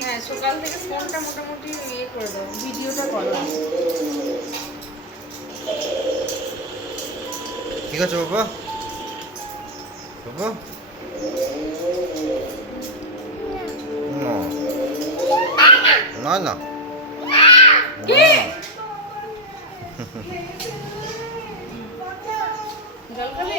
হ্যাঁ সকাল থেকে ফোনটা মোটামুটি ইয়ে করে দাও ভিডিওটা ঠিক আছে বাবা। বাবা। না না। জল খাবে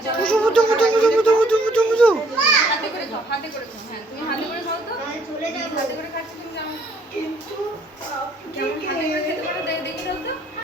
উঠু উঠু উঠু উঠু উঠু উঠু উঠু উঠু হাতে করে খাও হাতে করে খাও হ্যাঁ তুমি হাতে করে খাও তো? চলে যাও হাতে করে খাচ্ছি তুমি যাও। কিন্তু